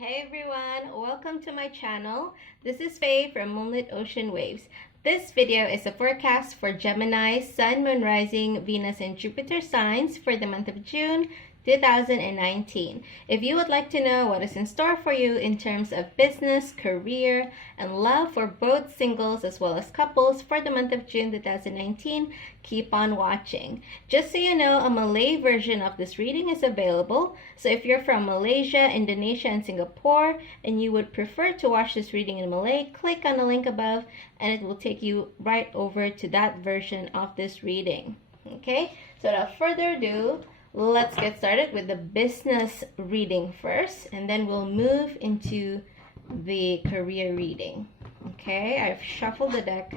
Hey everyone, welcome to my channel. This is Faye from Moonlit Ocean Waves. This video is a forecast for Gemini, Sun, Moon, Rising, Venus, and Jupiter signs for the month of June 2019. If you would like to know what is in store for you in terms of business, career, and love for both singles as well as couples for the month of June 2019, keep on watching. Just so you know, a Malay version of this reading is available. So if you're from Malaysia, Indonesia, and Singapore, and you would prefer to watch this reading in Malay, click on the link above and it will take you right over to that version of this reading. Okay, so without further ado, let's get started with the business reading first, and then we'll move into the career reading. Okay, I've shuffled the deck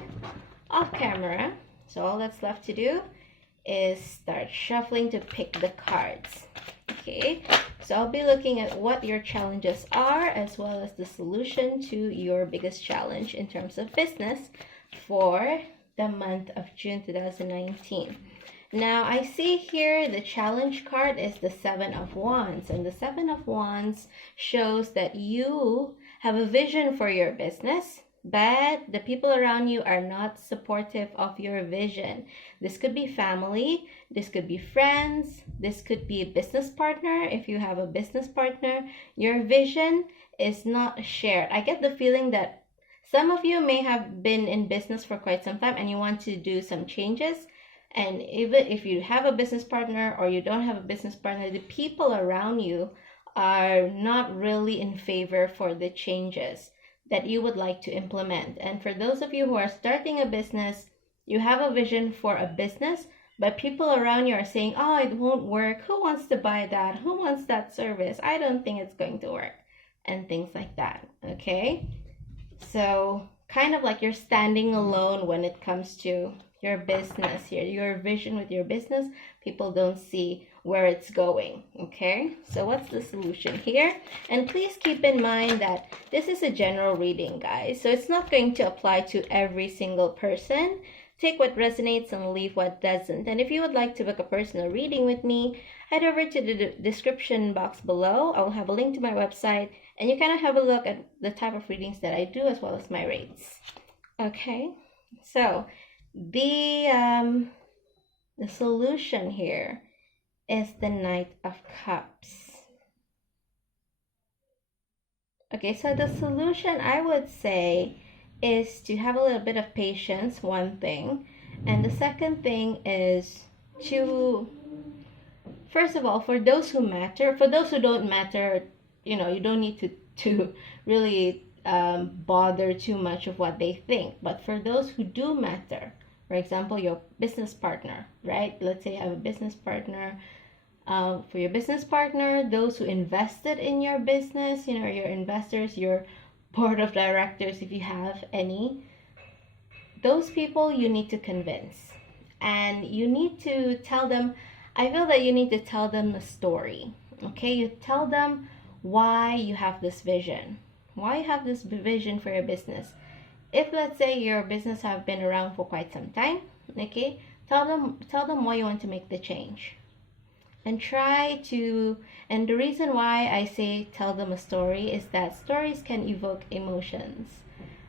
off camera, so all that's left to do is start shuffling to pick the cards. Okay, so I'll be looking at what your challenges are as well as the solution to your biggest challenge in terms of business for the month of June 2019. Now, I see here the challenge card is the Seven of Wands, and the Seven of Wands shows that you have a vision for your business, but the people around you are not supportive of your vision. This could be family, this could be friends, this could be a business partner. If you have a business partner, your vision is not shared. I get the feeling that some of you may have been in business for quite some time and you want to do some changes. And even if you have a business partner or you don't have a business partner, the people around you are not really in favor for the changes that you would like to implement. And for those of you who are starting a business, you have a vision for a business, but people around you are saying, oh, it won't work. Who wants to buy that? Who wants that service? I don't think it's going to work. And things like that, okay? So kind of like you're standing alone when it comes to your business here, your vision with your business. People don't see where it's going. Okay, so what's the solution here? And please keep in mind that this is a general reading, guys, so it's not going to apply to every single person. Take what resonates and leave what doesn't. And if you would like to book a personal reading with me, head over to the description box below. I'll have a link to my website and you kind of have a look at the type of readings that I do as well as my rates. Okay, so the solution here is the Knight of Cups. Okay, so the solution, I would say, is to have a little bit of patience, one thing. And the second thing is to, first of all, for those who matter, for those who don't matter, you know, you don't need to really bother too much of what they think. But for those who do matter, for example, your business partner, right? Let's say you have a business partner. For your business partner, those who invested in your business, you know, your investors, your board of directors, if you have any, those people you need to convince. And you need to tell them, I feel that you need to tell them the story. Okay, you tell them why you have this vision. Why you have this vision for your business. If let's say your business have been around for quite some time, okay, tell them why you want to make the change. And try to, and the reason why I say tell them a story is that stories can evoke emotions.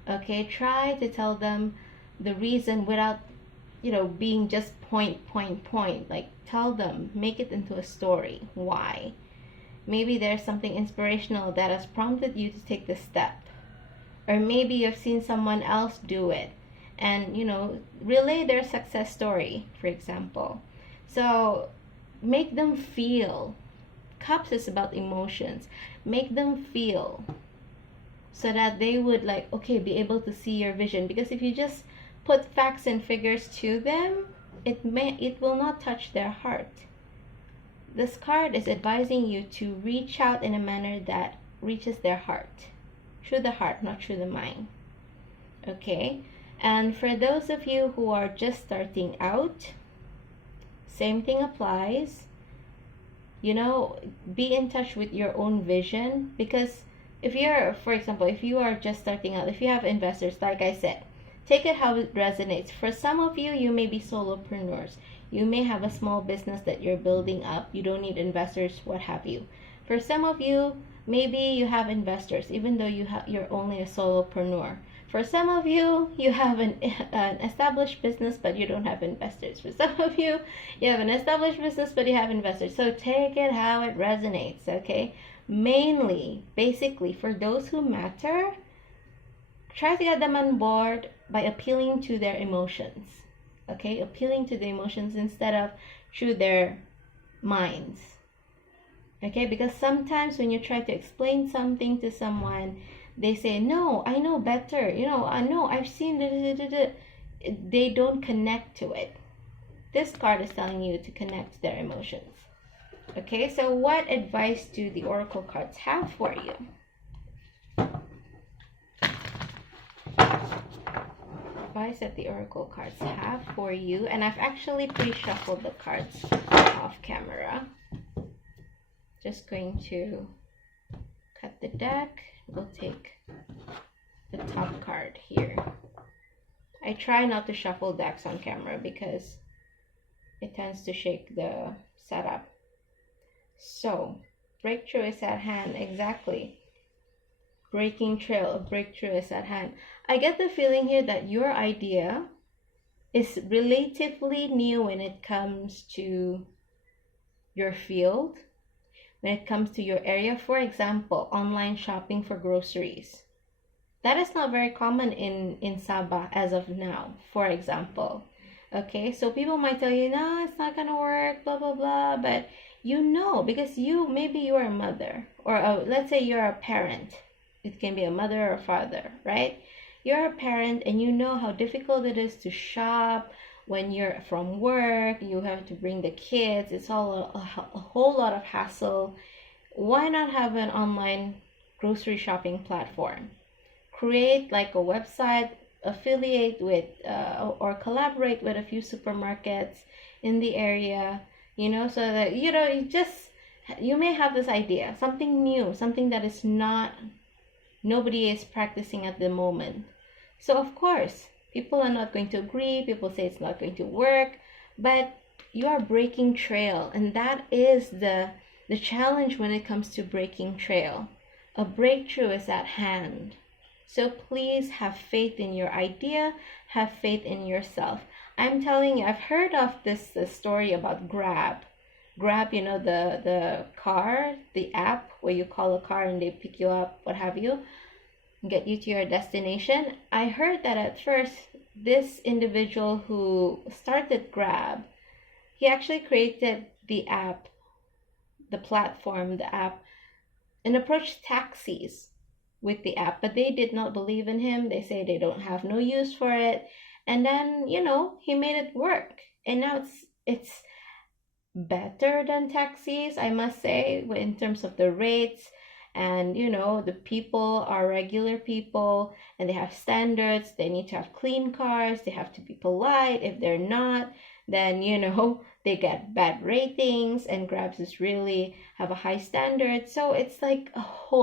Okay, try to tell them the reason without, you know, being just point. Like tell them, make it into a story. Why? Maybe there's something inspirational that has prompted you to take this step. Or maybe you've seen someone else do it and, you know, relay their success story, for example. So make them feel. Cups is about emotions. Make them feel so that they would like, okay, be able to see your vision. Because if you just put facts and figures to them, it will not touch their heart. This card is advising you to reach out in a manner that reaches their heart. Through the heart, not through the mind. Okay, and for those of you who are just starting out, same thing applies. You know, be in touch with your own vision, because if you're, for example, if you are just starting out, if you have investors, like I said, take it how it resonates. For some of you, you may be solopreneurs. You may have a small business that you're building up. You don't need investors, what have you. For some of you, maybe you have investors, even though you're only a solopreneur. For some of you, you have an established business, but you don't have investors. For some of you, you have an established business, but you have investors. So take it how it resonates, okay? Mainly, basically, for those who matter, try to get them on board by appealing to their emotions, okay? Appealing to the emotions instead of through their minds, okay? Because sometimes when you try to explain something to someone, they say, no, I know better, I know, I've seen it. They don't connect to it. This card is telling you to connect to their emotions. Okay, so what advice do the oracle cards have for you? Advice that the oracle cards have for you, and I've actually pre-shuffled the cards off camera. Just going to cut the deck. We'll take the top card here. I try not to shuffle decks on camera because it tends to shake the setup. So, breakthrough is at hand. Exactly. Breaking trail, a breakthrough is at hand. I get the feeling here that your idea is relatively new when it comes to your field, when it comes to your area. For example, online shopping for groceries. That is not very common in Sabah as of now, for example. Okay, so people might tell you, no, it's not gonna work, blah, blah, blah, but because maybe you are a mother, or let's say you're a parent. It can be a mother or a father, right? You're a parent and you know how difficult it is to shop when you're from work. You have to bring the kids. It's all a whole lot of hassle. Why not have an online grocery shopping platform? Create like a website, affiliate with or collaborate with a few supermarkets in the area, so that you may have this idea, something new, something that is nobody is practicing at the moment. So of course people are not going to agree. People say it's not going to work, but you are breaking trail, and that is the challenge when it comes to breaking trail. A breakthrough is at hand. So please have faith in your idea, have faith in yourself. I'm telling you, I've heard of this story about Grab. Grab, the car, the app where you call a car and they pick you up, what have you, get you to your destination. I heard that at first, this individual who started Grab, he actually created the app, the platform, the app, and approached taxis with the app, but they did not believe in him. They say they don't have no use for it. And then, he made it work. And now it's better than taxis, I must say, in terms of the rates. And, the people are regular people and they have standards. They need to have clean cars. They have to be polite. If they're not, then, they get bad ratings, and Grabs is really have a high standard. So it's like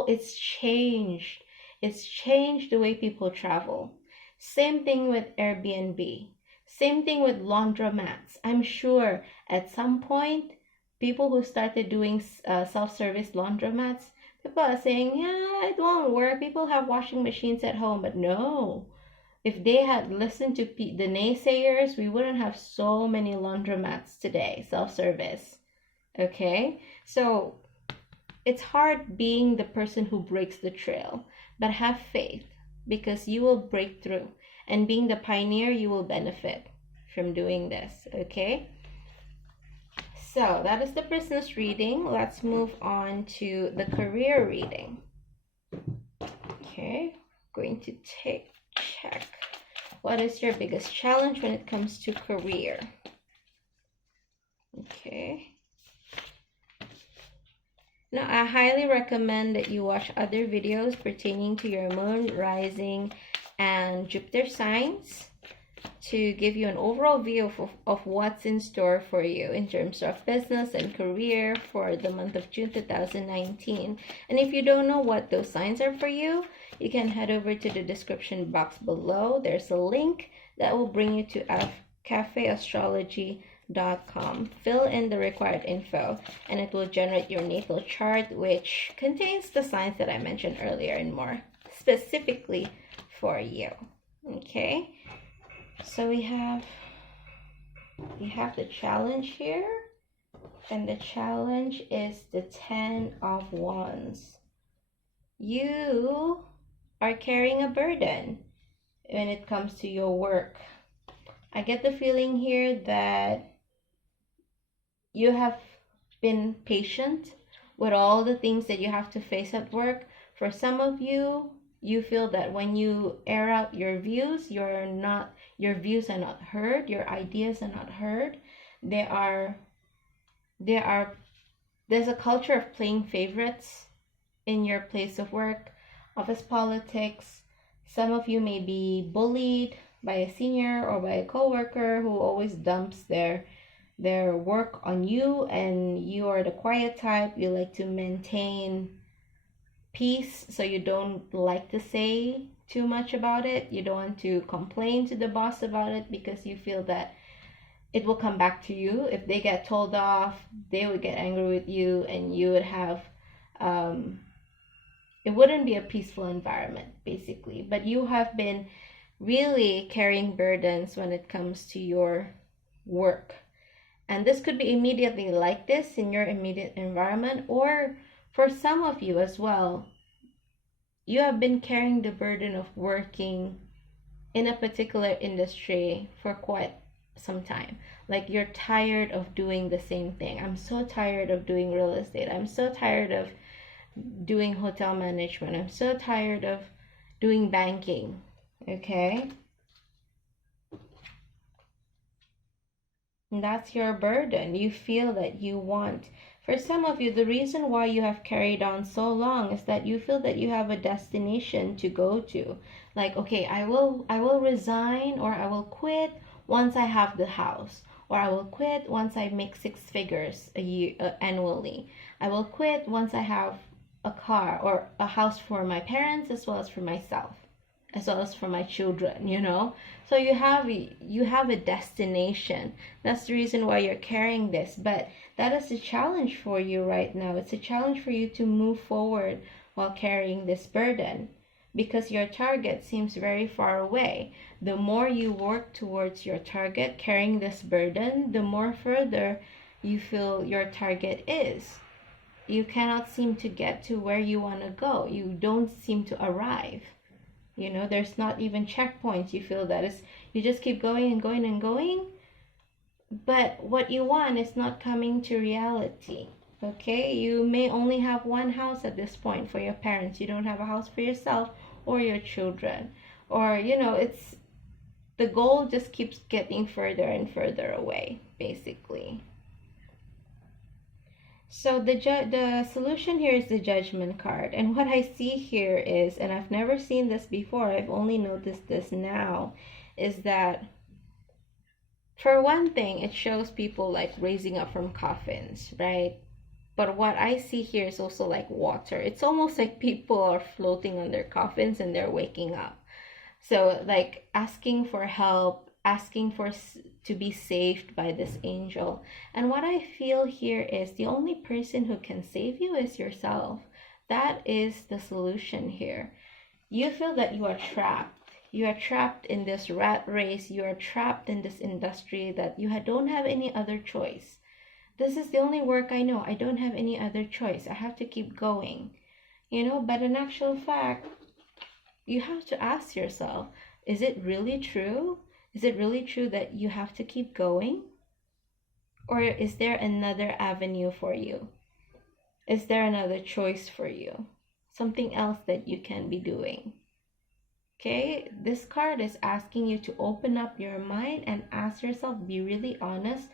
it's changed. It's changed the way people travel. Same thing with Airbnb. Same thing with laundromats. I'm sure at some point, people who started doing self-service laundromats, people are saying, yeah, it won't work. People have washing machines at home, but no. If they had listened to the naysayers, we wouldn't have so many laundromats today, self-service. Okay? So it's hard being the person who breaks the trail, but have faith because you will break through. And being the pioneer, you will benefit from doing this. Okay? So that is the business reading. Let's move on to the career reading. Okay? Going to check. What is your biggest challenge when it comes to career? Okay. Now, I highly recommend that you watch other videos pertaining to your moon, rising, and Jupiter signs to give you an overall view of what's in store for you in terms of business and career for the month of June 2019. And if you don't know what those signs are for you, you can head over to the description box below. There's a link that will bring you to cafeastrology.com. gmail.com. Fill in the required info and it will generate your natal chart, which contains the signs that I mentioned earlier and more specifically for you. Okay, so we have the challenge here, and the challenge is the 10 of Wands. You are carrying a burden when it comes to your work. I get the feeling here that you have been patient with all the things that you have to face at work. For some of you, you feel that when you air out your views, your views are not heard, your ideas are not heard. There's a culture of playing favorites in your place of work, office politics. Some of you may be bullied by a senior or by a coworker who always dumps their work on you, and you are the quiet type. You like to maintain peace, so you don't like to say too much about it. You don't want to complain to the boss about it because you feel that it will come back to you. If they get told off, they would get angry with you, and you would have it wouldn't be a peaceful environment, basically. But you have been really carrying burdens when it comes to your work. And this could be immediately like this in your immediate environment, or for some of you as well, you have been carrying the burden of working in a particular industry for quite some time. Like, you're tired of doing the same thing. I'm so tired of doing real estate. I'm so tired of doing hotel management. I'm so tired of doing banking. Okay? And that's your burden. You feel that you want. For some of you, the reason why you have carried on so long is that you feel that you have a destination to go to. Like, okay, I will resign, or I will quit once I have the house, or I will quit once I make 6 figures a year annually. I will quit once I have a car or a house for my parents, as well as for myself, as well as for my children, you know. So you have a destination. That's the reason why you're carrying this. But that is a challenge for you right now. It's a challenge for you to move forward while carrying this burden, because your target seems very far away. The more you work towards your target carrying this burden, the more further you feel your target is. You cannot seem to get to where you want to go. You don't seem to arrive. You know, there's not even checkpoints. You feel that you just keep going and going and going, but what you want is not coming to reality. Okay, you may only have one house at this point for your parents. You don't have a house for yourself or your children, or, you know, it's the goal just keeps getting further and further away, basically. So the solution here is the Judgment card. And what I see here is, and I've never seen this before, I've only noticed this now, is that for one thing, it shows people like raising up from coffins, right? But what I see here is also like water. It's almost like people are floating on their coffins and they're waking up. So like asking for help, asking to be saved by this angel. And what I feel here is the only person who can save you is yourself. That is the solution here. You feel that you are trapped. You are trapped in this rat race. You are trapped in this industry that you don't have any other choice. This is the only work I know. I don't have any other choice. I have to keep going. You know, but in actual fact, you have to ask yourself, is it really true? Is it really true that you have to keep going? Or is there another avenue for you? Is there another choice for you? Something else that you can be doing? Okay, this card is asking you to open up your mind and ask yourself, be really honest,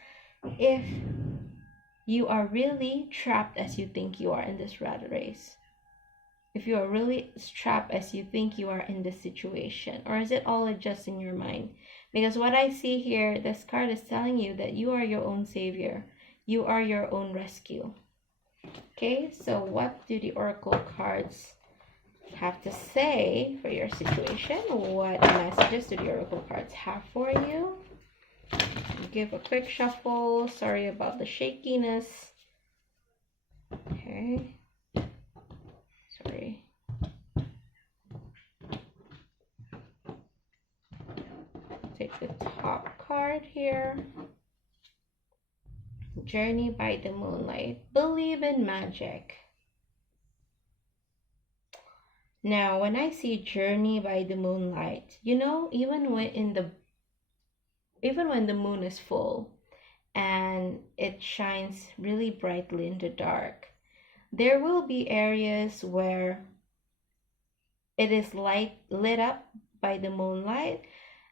if you are really trapped as you think you are in this rat race. If you are really trapped as you think you are in this situation, or is it all just in your mind? Because what I see here, this card is telling you that you are your own savior. You are your own rescue. Okay, so what do the oracle cards have to say for your situation? What messages do the oracle cards have for you? Give a quick shuffle. Sorry about the shakiness. Okay. Sorry. Take the top card here. Journey by the moonlight. Believe in magic. Now, when I see journey by the moonlight, you know, even when the moon is full and it shines really brightly in the dark, there will be areas where it is lit up by the moonlight,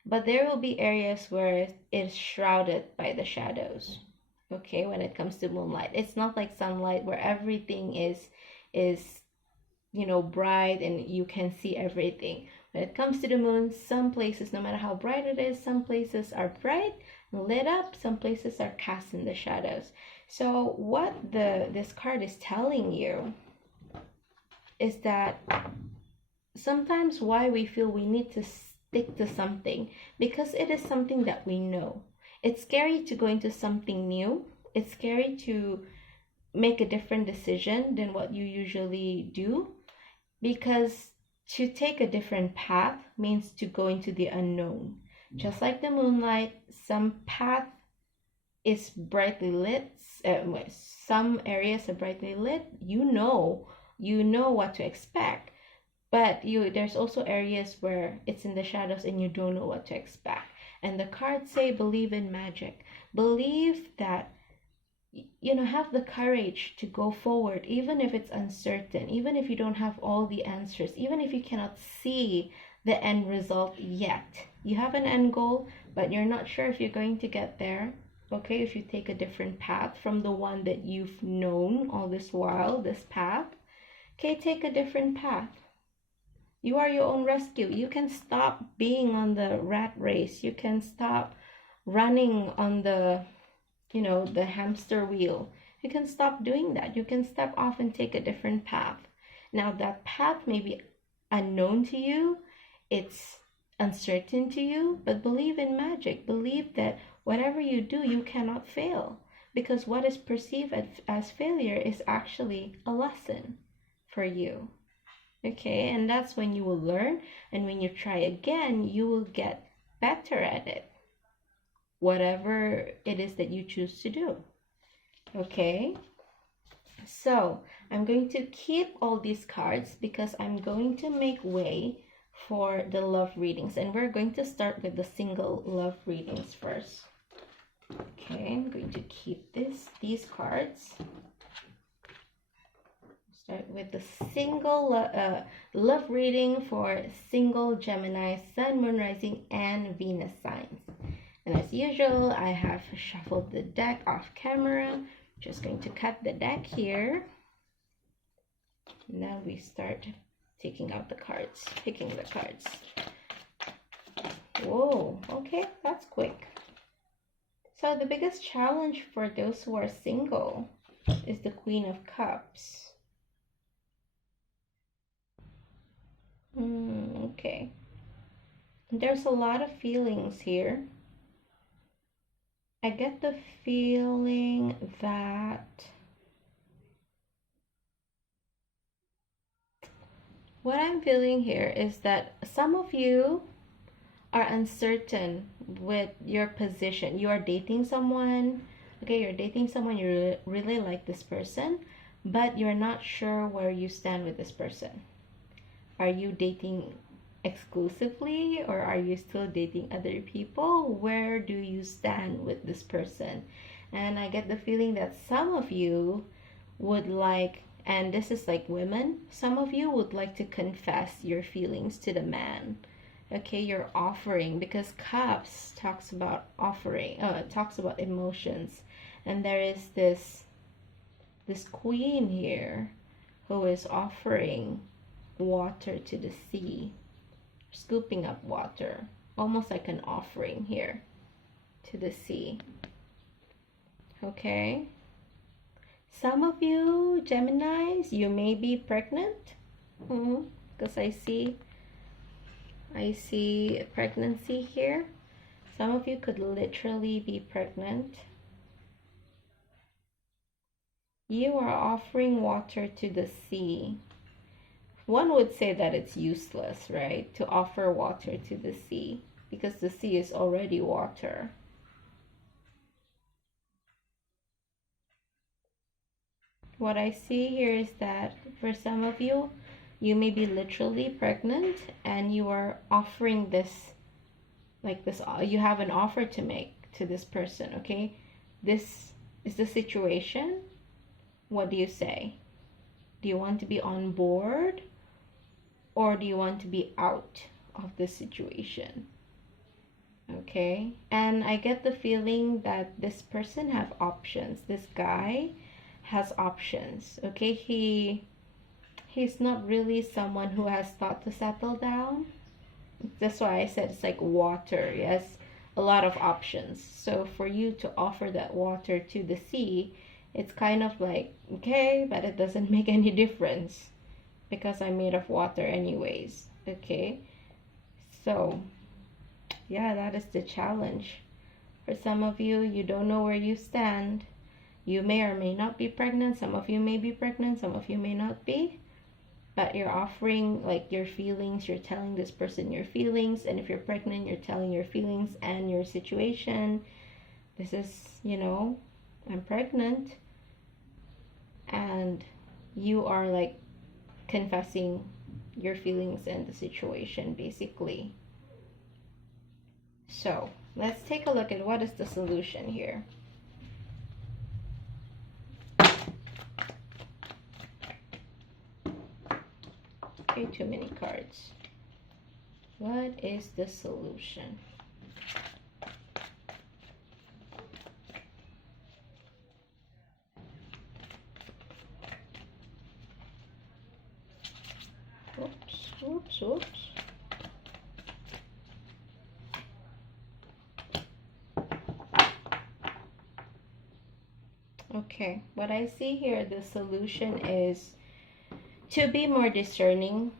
but there will be areas where it is shrouded by the shadows. Okay, when it comes to moonlight, it's not like sunlight where everything is you know, bright and you can see everything. When it comes to the moon, some places, no matter how bright it is, some places are bright and lit up, some places are cast in the shadows. So what this card is telling you is that sometimes why we feel we need to stick to something, because it is something that we know. It's scary to go into something new. It's scary to make a different decision than what you usually do, because to take a different path means to go into the unknown. Just like the moonlight, some path is brightly lit, some areas are brightly lit. You know what to expect. But there's also areas where it's in the shadows and you don't know what to expect. And the cards say believe in magic. Believe that, you know, have the courage to go forward, even if it's uncertain, even if you don't have all the answers, even if you cannot see the end result yet. You have an end goal, but you're not sure if you're going to get there. Okay, if you take a different path from the one that you've known all this while, this path, okay, take a different path. You are your own rescue. You can stop being on the rat race. You can stop running on the, you know, the hamster wheel. You can stop doing that. You can step off and take a different path. Now that path may be unknown to you, it's uncertain to you, but believe in magic. Believe that whatever you do, you cannot fail, because what is perceived as failure is actually a lesson for you. Okay, and that's when you will learn, and when you try again, you will get better at it, whatever it is that you choose to do. Okay, so I'm going to keep all these cards because I'm going to make way for the love readings, and we're going to start with the single love readings first. Okay, I'm going to keep these cards. Start with the single love reading for single Gemini, Sun, Moon, Rising, and Venus signs. And as usual, I have shuffled the deck off camera. Just going to cut the deck here. Now we start taking out the cards, picking the cards. Whoa, okay, that's quick. So the biggest challenge for those who are single is the Queen of Cups. Okay. There's a lot of feelings here. I get the feeling that what I'm feeling here is that some of you are uncertain with your position. You are dating someone, okay, you're dating someone, you really like this person, but you're not sure where you stand with this person. Are you dating exclusively, or are you still dating other people? Where do you stand with this person? And I get the feeling that some of you would like, and this is like women, some of you would like to confess your feelings to the man. Okay, you're offering, because Cups talks about offering, talks about emotions, and there is this queen here who is offering water to the sea, scooping up water, almost like an offering here to the sea. Okay, some of you Geminis, you may be pregnant, because I see pregnancy here. Some of you could literally be pregnant. You are offering water to the sea. One would say that it's useless, right? To offer water to the sea because the sea is already water. What I see here is that for some of you, you may be literally pregnant and you are offering this, like this, you have an offer to make to this person, okay? This is the situation. What do you say? Do you want to be on board or do you want to be out of the situation? Okay, and I get the feeling that this person have options. This guy has options. Okay, he's not really someone who has thought to settle down. That's why I said it's like water. Yes, a lot of options. So for you to offer that water to the sea, it's kind of like, okay, but it doesn't make any difference because I'm made of water anyways. Okay, so yeah, that is the challenge. For some of you, you don't know where you stand. You may or may not be pregnant. Some of you may be pregnant, some of you may not be. But you're offering like your feelings, you're telling this person your feelings, and if you're pregnant, you're telling your feelings and your situation. This is, I'm pregnant, and you are like confessing your feelings and the situation basically. So let's take a look at what is the solution here. Okay, too many cards. What is the solution? Oops. Okay, what I see here, the solution is to be more discerning.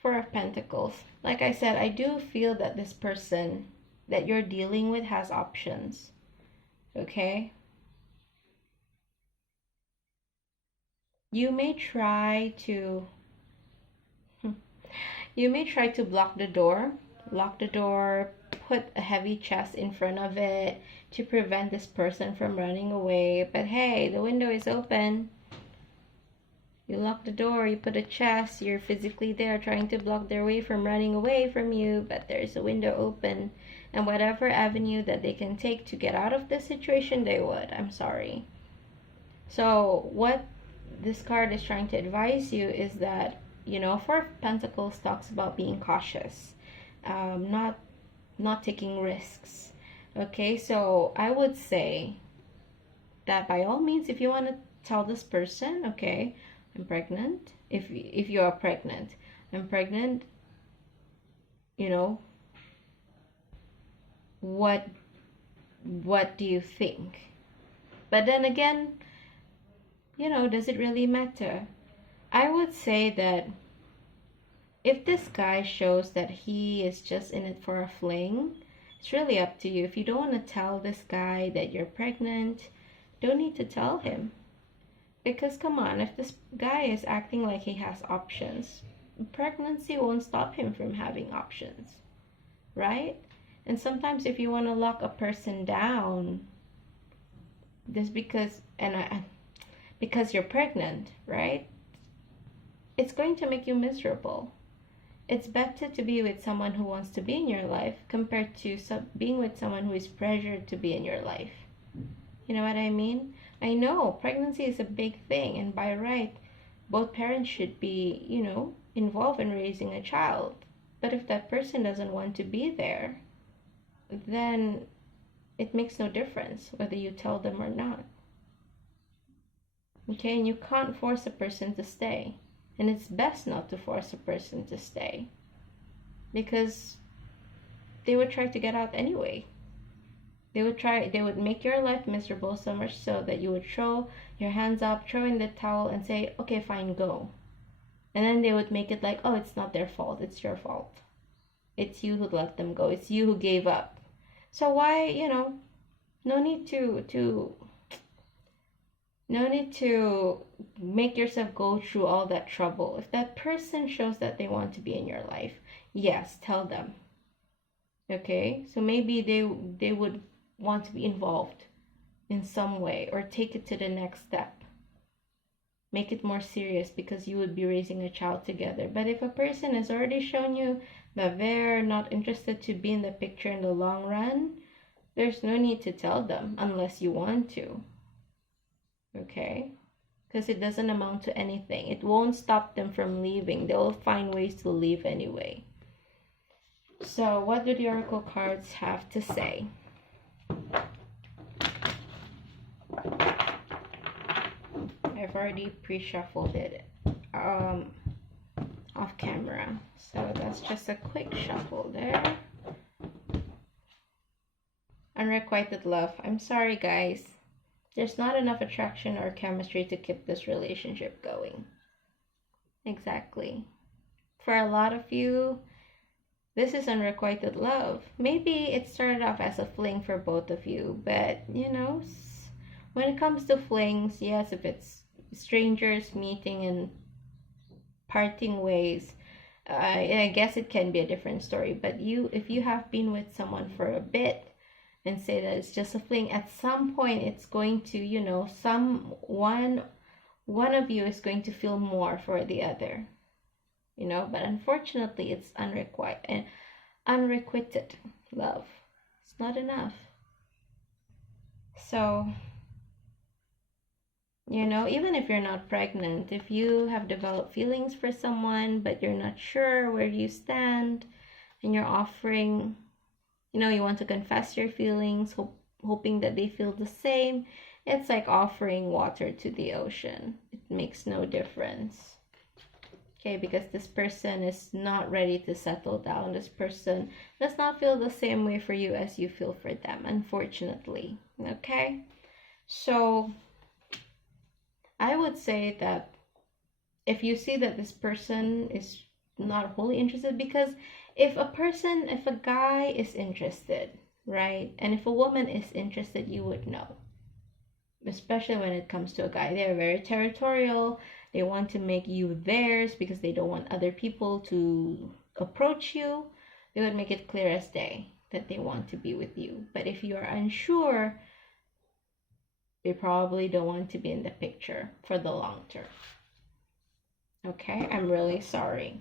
Four of Pentacles. Like I said, I do feel that this person that you're dealing with has options. Okay? You may try to block the door, lock the door, put a heavy chest in front of it to prevent this person from running away. But hey, the window is open. You lock the door, you put a chest, you're physically there trying to block their way from running away from you, but there's a window open. And whatever avenue that they can take to get out of this situation, they would. I'm sorry. So what this card is trying to advise you is that, Four of Pentacles talks about being cautious, not taking risks. Okay, so I would say that by all means, if you want to tell this person, okay, I'm pregnant. If you are pregnant, I'm pregnant. What do you think? But then again, does it really matter? I would say that if this guy shows that he is just in it for a fling, it's really up to you. If you don't want to tell this guy that you're pregnant, don't need to tell him. Because come on, if this guy is acting like he has options, pregnancy won't stop him from having options, right? And sometimes if you want to lock a person down, just because you're pregnant, right? It's going to make you miserable. It's better to be with someone who wants to be in your life compared to being with someone who is pressured to be in your life. You know what I mean? I know pregnancy is a big thing, and by right, both parents should be, involved in raising a child. But if that person doesn't want to be there, then it makes no difference whether you tell them or not. Okay, and you can't force a person to stay. And it's best not to force a person to stay, because they would try to get out anyway. They would make your life miserable, so much so that you would throw your hands up, throw in the towel, and say, okay, fine, go. And then they would make it like, oh, it's not their fault, it's your fault. It's you who let them go. It's you who gave up. So why, no need no need to make yourself go through all that trouble. If that person shows that they want to be in your life, yes, tell them. Okay? So maybe they would want to be involved in some way or take it to the next step. Make it more serious because you would be raising a child together. But if a person has already shown you that they're not interested to be in the picture in the long run, there's no need to tell them unless you want to. Okay? Because it doesn't amount to anything. It won't stop them from leaving. They'll find ways to leave anyway. So what do the oracle cards have to say? I've already pre-shuffled it off camera. So that's just a quick shuffle there. Unrequited love. I'm sorry, guys. There's not enough attraction or chemistry to keep this relationship going. Exactly. For a lot of you, this is unrequited love. Maybe it started off as a fling for both of you, but when it comes to flings, yes, if it's strangers meeting and parting ways, I guess it can be a different story. But if you have been with someone for a bit and say that it's just a fling, at some point it's going to, one of you is going to feel more for the other. But unfortunately it's unrequited love. It's not enough. So, even if you're not pregnant, if you have developed feelings for someone, but you're not sure where you stand, and you're offering, you want to confess your feelings, hoping that they feel the same, it's like offering water to the ocean. It makes no difference. Okay, because this person is not ready to settle down. This person does not feel the same way for you as you feel for them, unfortunately. Okay? So, I would say that if you see that this person is not wholly interested, because if a guy is interested, right? And if a woman is interested, you would know. Especially when it comes to a guy. They're very territorial. They want to make you theirs because they don't want other people to approach you. They would make it clear as day that they want to be with you. But if you are unsure, they probably don't want to be in the picture for the long term. Okay, I'm really sorry.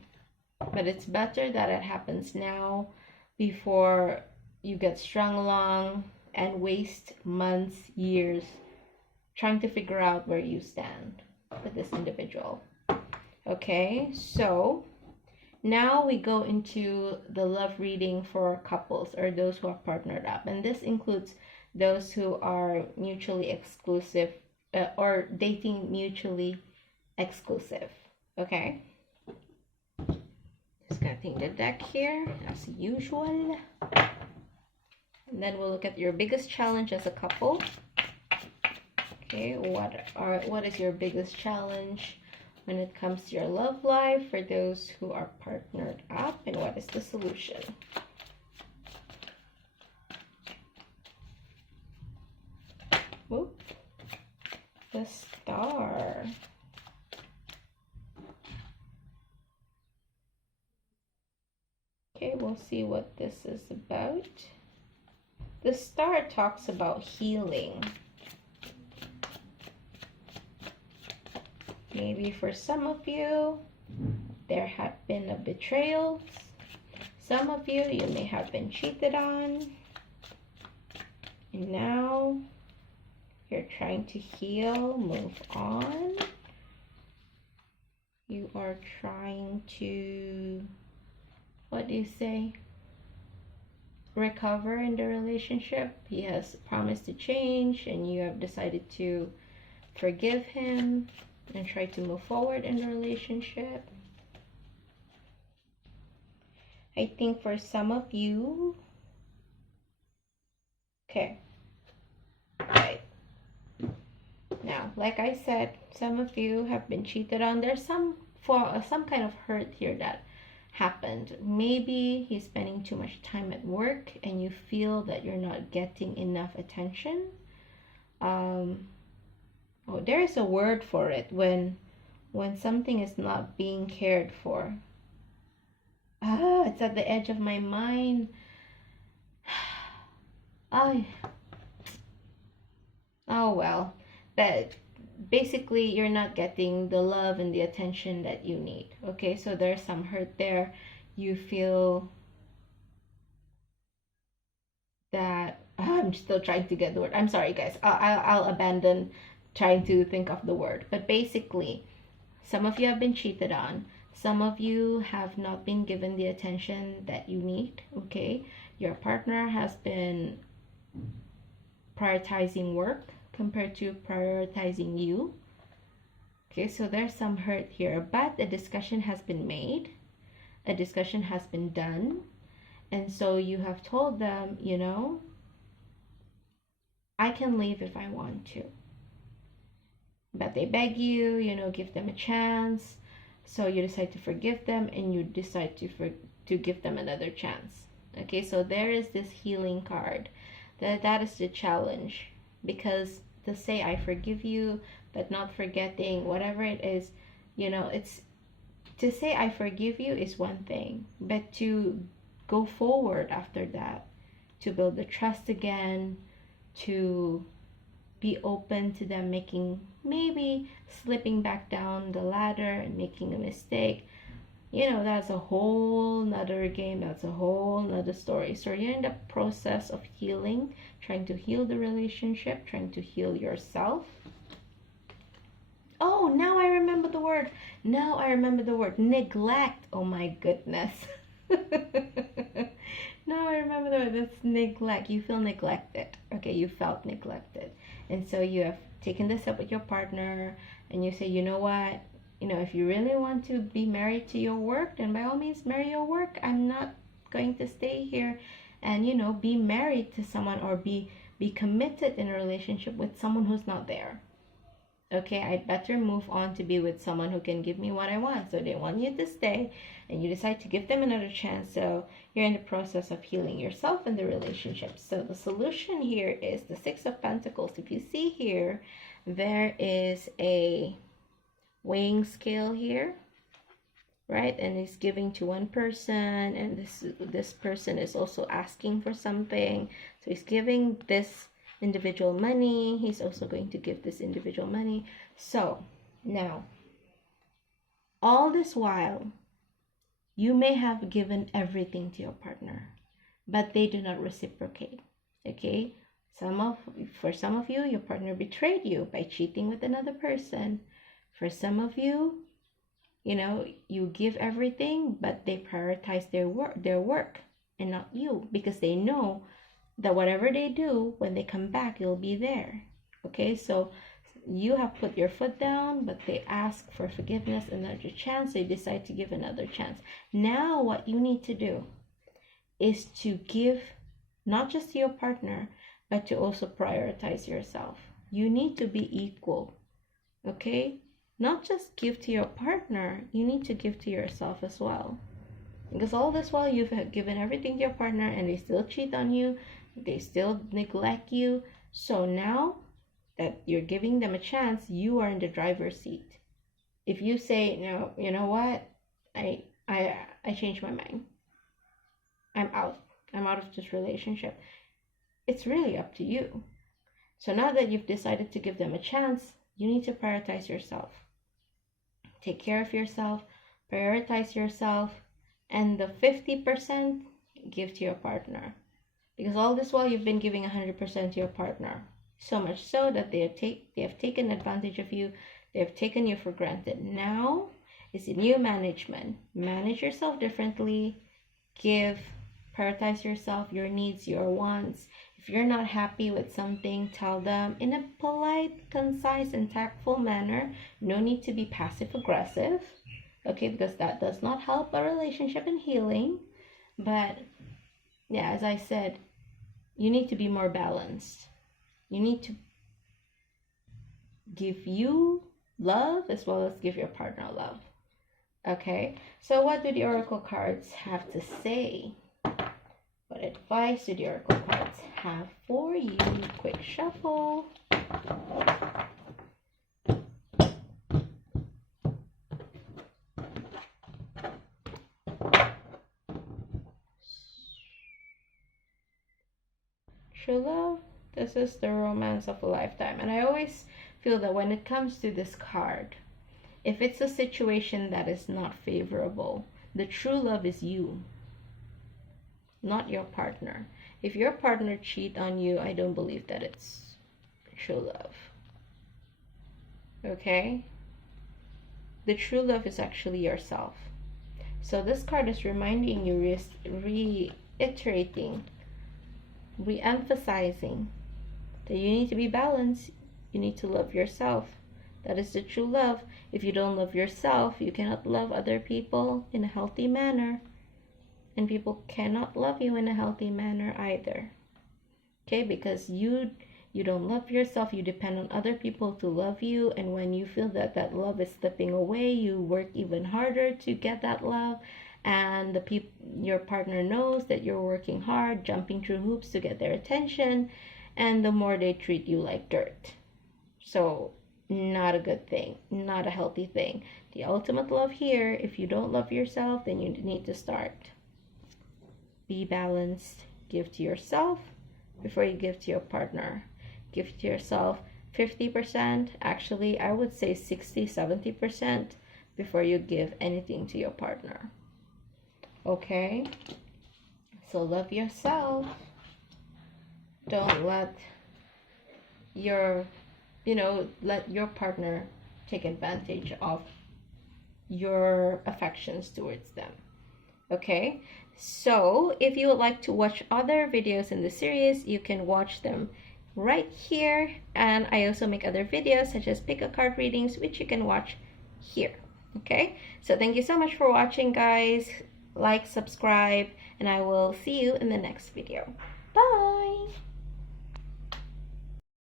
But it's better that it happens now before you get strung along and waste months, years trying to figure out where you stand with this individual. Okay, so now we go into the love reading for couples or those who are partnered up. And this includes those who are mutually exclusive or dating mutually exclusive. Okay? Just gonna take the deck here as usual. And then we'll look at your biggest challenge as a couple. Okay, what is your biggest challenge when it comes to your love life for those who are partnered up, and what is the solution? Whoop. The Star. Okay, we'll see what this is about. The Star talks about healing. Maybe for some of you, there have been a betrayal. Some of you may have been cheated on. And now you're trying to heal, move on. You are trying to, what do you say? Recover in the relationship. He has promised to change and you have decided to forgive him and try to move forward in the relationship. I think for some of you, okay, right. Now, like I said, some of you have been cheated on. There's some kind of hurt here that happened. Maybe he's spending too much time at work and you feel that you're not getting enough attention. Oh, there is a word for it when something is not being cared for. It's at the edge of my mind. I Oh well, but basically you're not getting the love and the attention that you need. Okay, so there's some hurt there. You feel that I'm still trying to get the word. I'm sorry, guys. I'll abandon trying to think of the word. But basically, some of you have been cheated on. Some of you have not been given the attention that you need. Okay, your partner has been prioritizing work compared to prioritizing you. Okay, so there's some hurt here, but a discussion has been made, a discussion has been done, and so you have told them, you know, I can leave if I want to. But they beg you, you know, give them a chance. So you decide to forgive them and you decide to give them another chance. Okay, so there is this healing card. That is the challenge, because to say I forgive you, but not forgetting whatever it is, you know, it's to say I forgive you is one thing, but to go forward after that, to build the trust again, to be open to them making, maybe slipping back down the ladder and making a mistake, you know, that's a whole nother game. That's a whole nother story. So you're in the process of healing, trying to heal the relationship, trying to heal yourself. Oh, now I remember the word. Now I remember the word. Neglect. Oh my goodness. Now I remember the word. That's neglect. You feel neglected. Okay, you felt neglected. And so you have taken this up with your partner and you say, you know what? You know, if you really want to be married to your work, then by all means marry your work. I'm not going to stay here and, you know, be married to someone or be committed in a relationship with someone who's not there. Okay, I'd better move on to be with someone who can give me what I want. So they want you to stay and you decide to give them another chance. So you're in the process of healing yourself and the relationship. So the solution here is the Six of Pentacles. If you see here, there is a weighing scale here, right? And he's giving to one person, and this person is also asking for something. So he's giving this individual money. He's also going to give this individual money. So now, all this while, you may have given everything to your partner, but they do not reciprocate. Okay, for some of you, your partner betrayed you by cheating with another person. For some of you, you know, you give everything, but they prioritize their work and not you, because they know that whatever they do, when they come back, you'll be there. Okay, so you have put your foot down, but they ask for forgiveness, another chance. They decide to give another chance. Now what you need to do is to give not just to your partner, but to also prioritize yourself. You need to be equal. Okay, not just give to your partner, you need to give to yourself as well. Because all this while you've given everything to your partner and they still cheat on you, they still neglect you. So now that you're giving them a chance, you are in the driver's seat. If you say, no, you know what, I changed my mind, I'm out of this relationship, it's really up to you. So now that you've decided to give them a chance, you need to prioritize yourself. Take care of yourself, prioritize yourself, and the 50% give to your partner. Because all this while you've been giving 100% to your partner. So much so that they have taken advantage of you. They have taken you for granted. Now is a new management. Manage yourself differently. Prioritize yourself, your needs, your wants. If you're not happy with something, tell them in a polite, concise, and tactful manner. No need to be passive-aggressive. Okay, because that does not help a relationship in healing. But yeah, as I said, you need to be more balanced. You need to give you love as well as give your partner love. Okay, so what do the oracle cards have to say? What advice do the oracle cards have for you? Quick shuffle. True love, this is the romance of a lifetime. And I always feel that when it comes to this card, if it's a situation that is not favorable, the true love is you, not your partner. If your partner cheat on you, I don't believe that it's true love. Okay? The true love is actually yourself. So this card is reminding you, reiterating, re-emphasizing that you need to be balanced. You need to love yourself. That is the true love. If you don't love yourself, you cannot love other people in a healthy manner. And people cannot love you in a healthy manner either. Okay, because you don't love yourself, you depend on other people to love you, and when you feel that that love is slipping away, you work even harder to get that love, and your partner knows that you're working hard, jumping through hoops to get their attention, and the more they treat you like dirt. So not a good thing, not a healthy thing. The ultimate love here, if you don't love yourself, then you need to start. Be balanced. Give to yourself before you give to your partner. Give to yourself 50%, actually I would say 60-70% before you give anything to your partner. Okay, so love yourself. Don't let your partner take advantage of your affections towards them. Okay, so if you would like to watch other videos in the series, you can watch them right here, and I also make other videos such as pick a card readings, which you can watch here. Okay, so thank you so much for watching, guys. Like, subscribe, and I will see you in the next video.